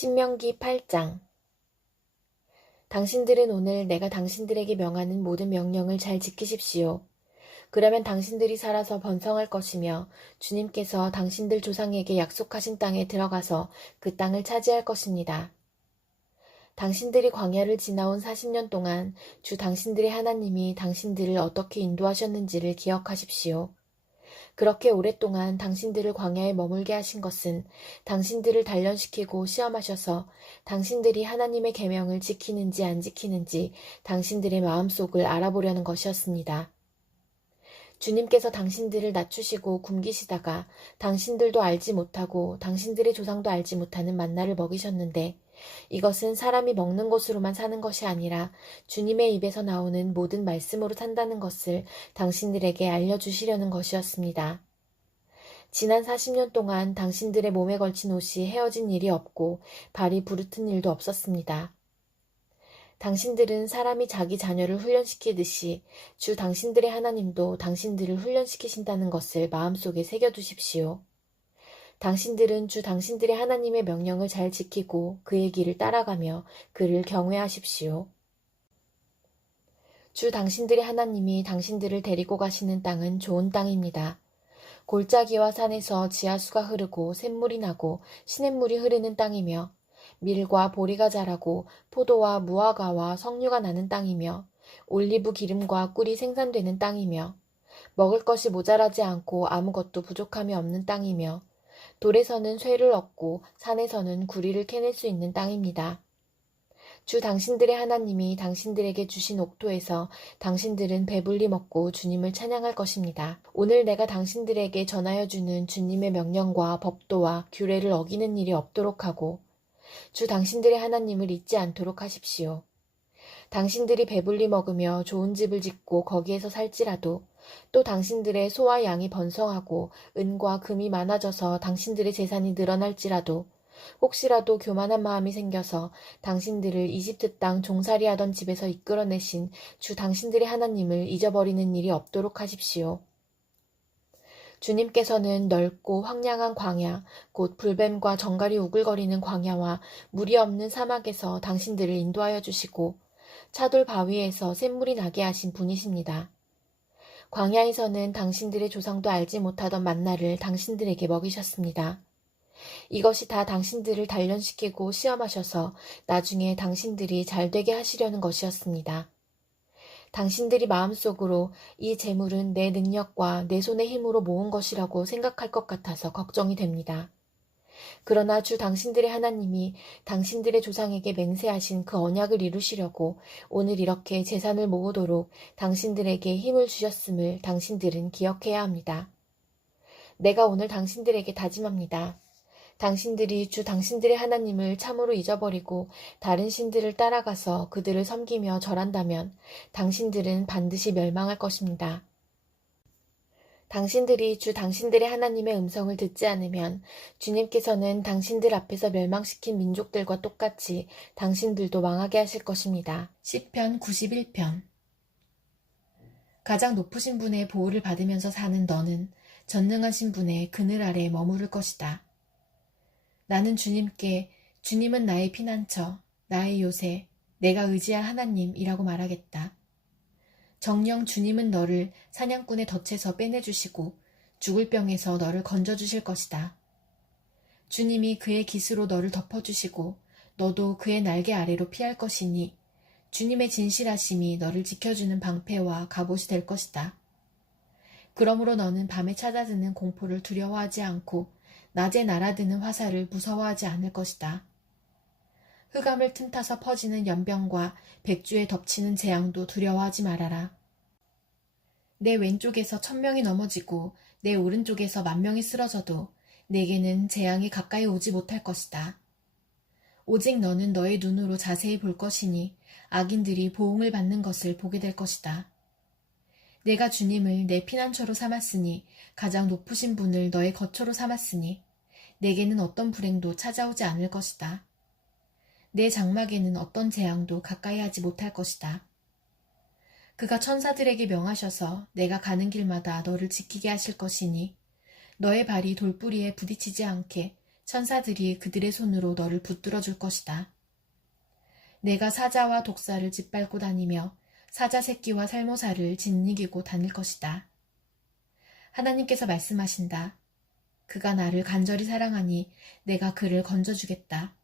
신명기 8장. 당신들은 오늘 내가 당신들에게 명하는 모든 명령을 잘 지키십시오. 그러면 당신들이 살아서 번성할 것이며 주님께서 당신들 조상에게 약속하신 땅에 들어가서 그 땅을 차지할 것입니다. 당신들이 광야를 지나온 40년 동안 주 당신들의 하나님이 당신들을 어떻게 인도하셨는지를 기억하십시오. 그렇게 오랫동안 당신들을 광야에 머물게 하신 것은 당신들을 단련시키고 시험하셔서 당신들이 하나님의 계명을 지키는지 안 지키는지 당신들의 마음속을 알아보려는 것이었습니다. 주님께서 당신들을 낮추시고 굶기시다가 당신들도 알지 못하고 당신들의 조상도 알지 못하는 만나를 먹이셨는데 이것은 사람이 먹는 것으로만 사는 것이 아니라 주님의 입에서 나오는 모든 말씀으로 산다는 것을 당신들에게 알려주시려는 것이었습니다. 지난 40년 동안 당신들의 몸에 걸친 옷이 헤어진 일이 없고 발이 부르튼 일도 없었습니다. 당신들은 사람이 자기 자녀를 훈련시키듯이 주 당신들의 하나님도 당신들을 훈련시키신다는 것을 마음속에 새겨두십시오. 당신들은 주 당신들의 하나님의 명령을 잘 지키고 그의 길을 따라가며 그를 경외하십시오. 주 당신들의 하나님이 당신들을 데리고 가시는 땅은 좋은 땅입니다. 골짜기와 산에서 지하수가 흐르고 샘물이 나고 시냇물이 흐르는 땅이며 밀과 보리가 자라고 포도와 무화과와 석류가 나는 땅이며 올리브 기름과 꿀이 생산되는 땅이며 먹을 것이 모자라지 않고 아무것도 부족함이 없는 땅이며 돌에서는 쇠를 얻고 산에서는 구리를 캐낼 수 있는 땅입니다. 주 당신들의 하나님이 당신들에게 주신 옥토에서 당신들은 배불리 먹고 주님을 찬양할 것입니다. 오늘 내가 당신들에게 전하여 주는 주님의 명령과 법도와 규례를 어기는 일이 없도록 하고 주 당신들의 하나님을 잊지 않도록 하십시오. 당신들이 배불리 먹으며 좋은 집을 짓고 거기에서 살지라도 또 당신들의 소와 양이 번성하고 은과 금이 많아져서 당신들의 재산이 늘어날지라도 혹시라도 교만한 마음이 생겨서 당신들을 이집트 땅 종살이하던 집에서 이끌어내신 주 당신들의 하나님을 잊어버리는 일이 없도록 하십시오. 주님께서는 넓고 황량한 광야, 곧 불뱀과 정갈이 우글거리는 광야와 물이 없는 사막에서 당신들을 인도하여 주시고 차돌 바위에서 샘물이 나게 하신 분이십니다. 광야에서는 당신들의 조상도 알지 못하던 만나를 당신들에게 먹이셨습니다. 이것이 다 당신들을 단련시키고 시험하셔서 나중에 당신들이 잘되게 하시려는 것이었습니다. 당신들이 마음속으로 이 재물은 내 능력과 내 손의 힘으로 모은 것이라고 생각할 것 같아서 걱정이 됩니다. 그러나 주 당신들의 하나님이 당신들의 조상에게 맹세하신 그 언약을 이루시려고 오늘 이렇게 재산을 모으도록 당신들에게 힘을 주셨음을 당신들은 기억해야 합니다. 내가 오늘 당신들에게 다짐합니다. 당신들이 주 당신들의 하나님을 참으로 잊어버리고 다른 신들을 따라가서 그들을 섬기며 절한다면 당신들은 반드시 멸망할 것입니다. 당신들이 주 당신들의 하나님의 음성을 듣지 않으면 주님께서는 당신들 앞에서 멸망시킨 민족들과 똑같이 당신들도 망하게 하실 것입니다. 시편 91편. 가장 높으신 분의 보호를 받으면서 사는 너는 전능하신 분의 그늘 아래 머무를 것이다. 나는 주님께 주님은 나의 피난처, 나의 요새, 내가 의지할 하나님이라고 말하겠다. 정녕 주님은 너를 사냥꾼의 덫에서 빼내주시고 죽을 병에서 너를 건져주실 것이다. 주님이 그의 깃으로 너를 덮어주시고 너도 그의 날개 아래로 피할 것이니 주님의 진실하심이 너를 지켜주는 방패와 갑옷이 될 것이다. 그러므로 너는 밤에 찾아드는 공포를 두려워하지 않고 낮에 날아드는 화살을 무서워하지 않을 것이다. 흑암을 틈타서 퍼지는 연병과 백주에 덮치는 재앙도 두려워하지 말아라. 내 왼쪽에서 1000명이 넘어지고 내 오른쪽에서 10,000명이 쓰러져도 내게는 재앙이 가까이 오지 못할 것이다. 오직 너는 너의 눈으로 자세히 볼 것이니 악인들이 보응을 받는 것을 보게 될 것이다. 내가 주님을 내 피난처로 삼았으니 가장 높으신 분을 너의 거처로 삼았으니 내게는 어떤 불행도 찾아오지 않을 것이다. 내 장막에는 어떤 재앙도 가까이 하지 못할 것이다. 그가 천사들에게 명하셔서 내가 가는 길마다 너를 지키게 하실 것이니 너의 발이 돌부리에 부딪히지 않게 천사들이 그들의 손으로 너를 붙들어 줄 것이다. 내가 사자와 독사를 짓밟고 다니며 사자 새끼와 살모사를 짓이기고 다닐 것이다. 하나님께서 말씀하신다. 그가 나를 간절히 사랑하니 내가 그를 건져주겠다.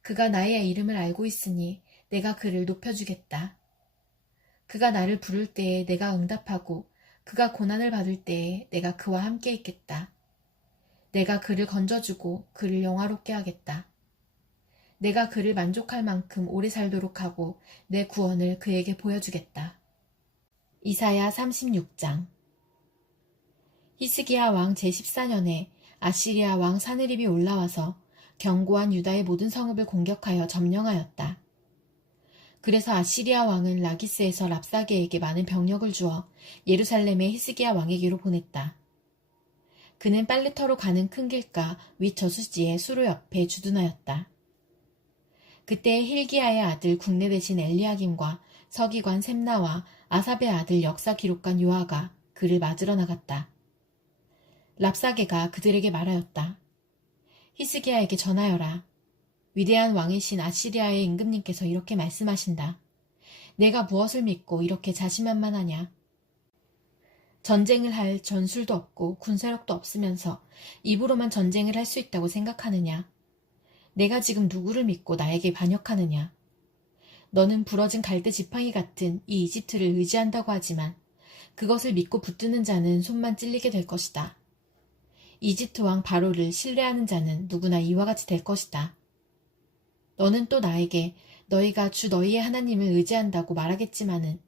그가 나의 이름을 알고 있으니 내가 그를 높여주겠다. 그가 나를 부를 때에 내가 응답하고 그가 고난을 받을 때에 내가 그와 함께 있겠다. 내가 그를 건져주고 그를 영화롭게 하겠다. 내가 그를 만족할 만큼 오래 살도록 하고 내 구원을 그에게 보여주겠다. 이사야 36장. 히스기야 왕 제14년에 아시리아 왕 사느립이 올라와서 견고한 유다의 모든 성읍을 공격하여 점령하였다. 그래서 아시리아 왕은 라기스에서 랍사게에게 많은 병력을 주어 예루살렘의 히스기야 왕에게로 보냈다. 그는 빨르터로 가는 큰 길가 윗 저수지의 수로 옆에 주둔하였다. 그때 힐기야의 아들 국내 대신 엘리야김과 서기관 셈나와 아삽의 아들 역사 기록관 요아가 그를 맞으러 나갔다. 랍사게가 그들에게 말하였다. 히스기야에게 전하여라. 위대한 왕이신 아시리아의 임금님께서 이렇게 말씀하신다. 내가 무엇을 믿고 이렇게 자신만만하냐. 전쟁을 할 전술도 없고 군사력도 없으면서 입으로만 전쟁을 할 수 있다고 생각하느냐. 내가 지금 누구를 믿고 나에게 반역하느냐. 너는 부러진 갈대 지팡이 같은 이 이집트를 의지한다고 하지만 그것을 믿고 붙드는 자는 손만 찔리게 될 것이다. 이집트 왕 바로를 신뢰하는 자는 누구나 이와 같이 될 것이다. 너는 또 나에게 너희가 주 너희의 하나님을 의지한다고 말하겠지만은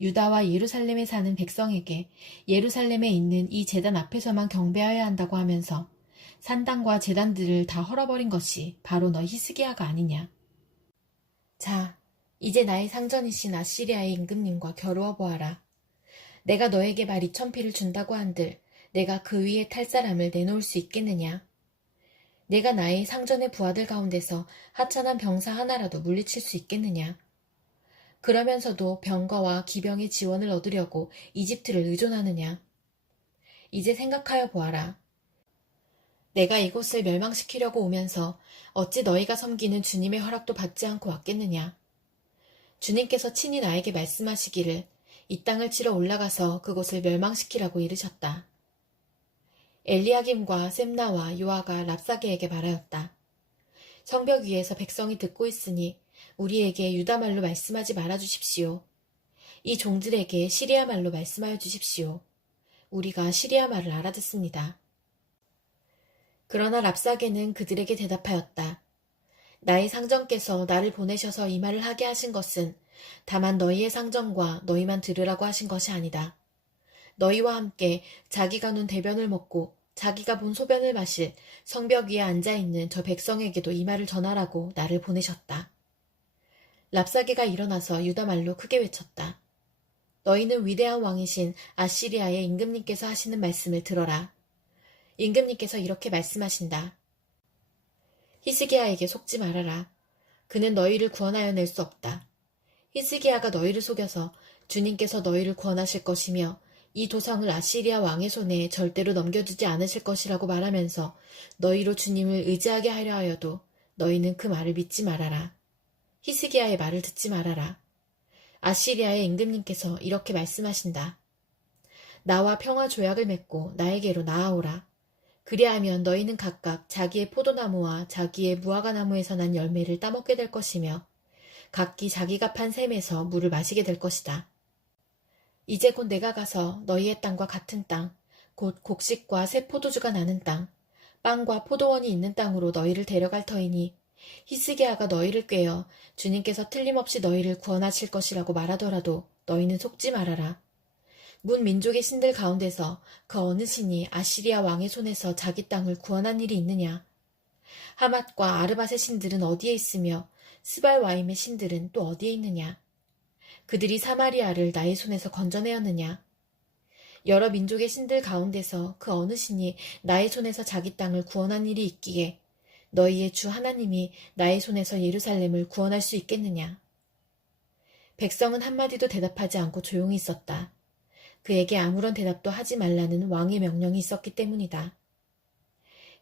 유다와 예루살렘에 사는 백성에게 예루살렘에 있는 이 제단 앞에서만 경배하여야 한다고 하면서 산당과 제단들을 다 헐어버린 것이 바로 너 히스기야가 아니냐. 자, 이제 나의 상전이신 아시리아의 임금님과 겨루어 보아라. 내가 너에게 말 2,000피를 준다고 한들 내가 그 위에 탈 사람을 내놓을 수 있겠느냐. 내가 나의 상전의 부하들 가운데서 하찮은 병사 하나라도 물리칠 수 있겠느냐. 그러면서도 병거와 기병의 지원을 얻으려고 이집트를 의존하느냐. 이제 생각하여 보아라. 내가 이곳을 멸망시키려고 오면서 어찌 너희가 섬기는 주님의 허락도 받지 않고 왔겠느냐. 주님께서 친히 나에게 말씀하시기를 이 땅을 치러 올라가서 그곳을 멸망시키라고 이르셨다. 엘리야김과 셈나와 요아가 랍사게에게 말하였다. 성벽 위에서 백성이 듣고 있으니 우리에게 유다말로 말씀하지 말아 주십시오. 이 종들에게 시리아말로 말씀하여 주십시오. 우리가 시리아 말을 알아듣습니다. 그러나 랍사게는 그들에게 대답하였다. 나의 상전께서 나를 보내셔서 이 말을 하게 하신 것은 다만 너희의 상전과 너희만 들으라고 하신 것이 아니다. 너희와 함께 자기가 눈 대변을 먹고 자기가 본 소변을 마실 성벽 위에 앉아있는 저 백성에게도 이 말을 전하라고 나를 보내셨다. 랍사게가 일어나서 유다말로 크게 외쳤다. 너희는 위대한 왕이신 아시리아의 임금님께서 하시는 말씀을 들어라. 임금님께서 이렇게 말씀하신다. 히스기야에게 속지 말아라. 그는 너희를 구원하여 낼 수 없다. 히스기야가 너희를 속여서 주님께서 너희를 구원하실 것이며 이 도성을 아시리아 왕의 손에 절대로 넘겨주지 않으실 것이라고 말하면서 너희로 주님을 의지하게 하려 하여도 너희는 그 말을 믿지 말아라. 히스기야의 말을 듣지 말아라. 아시리아의 임금님께서 이렇게 말씀하신다. 나와 평화 조약을 맺고 나에게로 나아오라. 그리하면 너희는 각각 자기의 포도나무와 자기의 무화과나무에서 난 열매를 따먹게 될 것이며 각기 자기가 판 샘에서 물을 마시게 될 것이다. 이제 곧 내가 가서 너희의 땅과 같은 땅, 곧 곡식과 새 포도주가 나는 땅, 빵과 포도원이 있는 땅으로 너희를 데려갈 터이니 히스기야가 너희를 꾀어 주님께서 틀림없이 너희를 구원하실 것이라고 말하더라도 너희는 속지 말아라. 문 민족의 신들 가운데서 그 어느 신이 아시리아 왕의 손에서 자기 땅을 구원한 일이 있느냐. 하맛과 아르밧의 신들은 어디에 있으며 스발와임의 신들은 또 어디에 있느냐. 그들이 사마리아를 나의 손에서 건져내었느냐. 여러 민족의 신들 가운데서 그 어느 신이 나의 손에서 자기 땅을 구원한 일이 있기에 너희의 주 하나님이 나의 손에서 예루살렘을 구원할 수 있겠느냐. 백성은 한마디도 대답하지 않고 조용히 있었다. 그에게 아무런 대답도 하지 말라는 왕의 명령이 있었기 때문이다.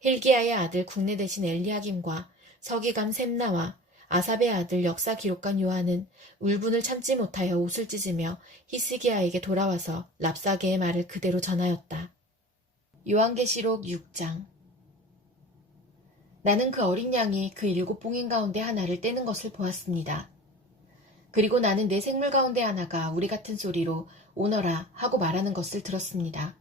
힐기야의 아들 국내 대신 엘리야김과 서기감 셈나와 아삽의 아들 역사 기록관 요한은 울분을 참지 못하여 옷을 찢으며 히스기야에게 돌아와서 랍사게의 말을 그대로 전하였다. 요한계시록 6장. 나는 그 어린 양이 그 7봉인 가운데 하나를 떼는 것을 보았습니다. 그리고 나는 내 생물 가운데 하나가 우리 같은 소리로 오너라 하고 말하는 것을 들었습니다.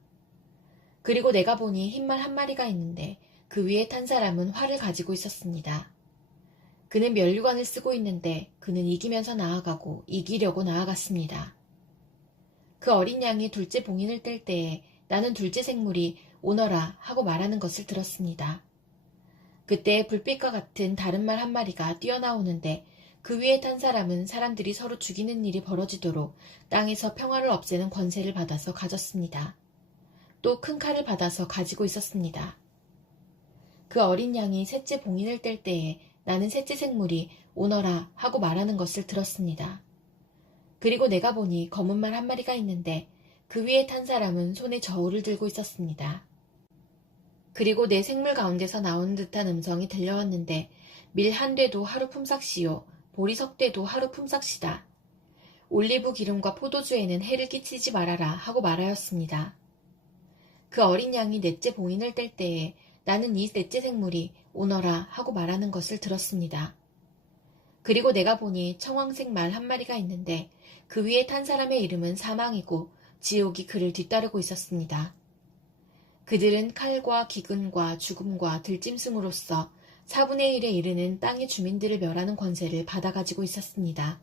그리고 내가 보니 흰말 한 마리가 있는데 그 위에 탄 사람은 활을 가지고 있었습니다. 그는 면류관을 쓰고 있는데 그는 이기면서 나아가고 이기려고 나아갔습니다. 그 어린 양이 둘째 봉인을 뗄 때에 나는 둘째 생물이 오너라 하고 말하는 것을 들었습니다. 그때 불빛과 같은 다른 말 한 마리가 뛰어나오는데 그 위에 탄 사람은 사람들이 서로 죽이는 일이 벌어지도록 땅에서 평화를 없애는 권세를 받아서 가졌습니다. 또 큰 칼을 받아서 가지고 있었습니다. 그 어린 양이 셋째 봉인을 뗄 때에 나는 셋째 생물이 오너라 하고 말하는 것을 들었습니다. 그리고 내가 보니 검은 말 한 마리가 있는데 그 위에 탄 사람은 손에 저울을 들고 있었습니다. 그리고 내 생물 가운데서 나오는 듯한 음성이 들려왔는데 밀 한 대도 하루 품삯이요 보리석 대도 하루 품삯이다. 올리브 기름과 포도주에는 해를 끼치지 말아라 하고 말하였습니다. 그 어린 양이 넷째 봉인을 뗄 때에 나는 이 넷째 생물이 오너라 하고 말하는 것을 들었습니다. 그리고 내가 보니 청황색 말 한 마리가 있는데 그 위에 탄 사람의 이름은 사망이고 지옥이 그를 뒤따르고 있었습니다. 그들은 칼과 기근과 죽음과 들짐승으로써 4분의 1에 이르는 땅의 주민들을 멸하는 권세를 받아가지고 있었습니다.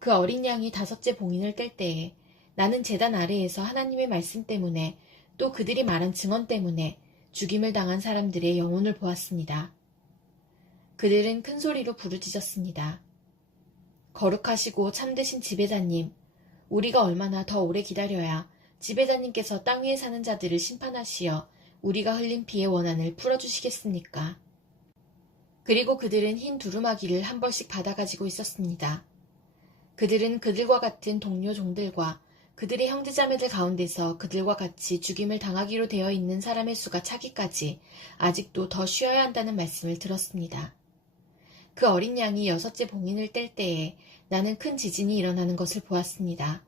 그 어린 양이 다섯째 봉인을 뗄 때에 나는 제단 아래에서 하나님의 말씀 때문에 또 그들이 말한 증언 때문에 죽임을 당한 사람들의 영혼을 보았습니다. 그들은 큰 소리로 부르짖었습니다. 거룩하시고 참되신 지배자님, 우리가 얼마나 더 오래 기다려야 지배자님께서 땅 위에 사는 자들을 심판하시어 우리가 흘린 피의 원한을 풀어주시겠습니까? 그리고 그들은 흰 두루마기를 한 벌씩 받아가지고 있었습니다. 그들은 그들과 같은 동료 종들과 그들의 형제자매들 가운데서 그들과 같이 죽임을 당하기로 되어 있는 사람의 수가 차기까지 아직도 더 쉬어야 한다는 말씀을 들었습니다. 그 어린 양이 여섯째 봉인을 뗄 때에 나는 큰 지진이 일어나는 것을 보았습니다.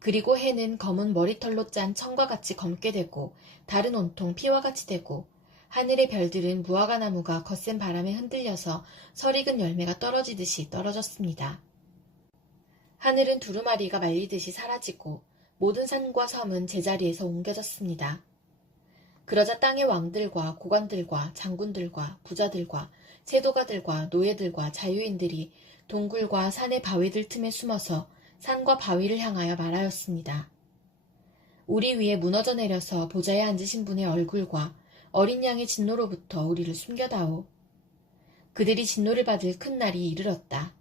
그리고 해는 검은 머리털로 짠 청과 같이 검게 되고 달은 온통 피와 같이 되고 하늘의 별들은 무화과 나무가 거센 바람에 흔들려서 설익은 열매가 떨어지듯이 떨어졌습니다. 하늘은 두루마리가 말리듯이 사라지고 모든 산과 섬은 제자리에서 옮겨졌습니다. 그러자 땅의 왕들과 고관들과 장군들과 부자들과 세도가들과 노예들과 자유인들이 동굴과 산의 바위들 틈에 숨어서 산과 바위를 향하여 말하였습니다. 우리 위에 무너져 내려서 보좌에 앉으신 분의 얼굴과 어린 양의 진노로부터 우리를 숨겨다오. 그들이 진노를 받을 큰 날이 이르렀다.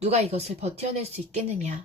누가 이것을 버텨낼 수 있겠느냐?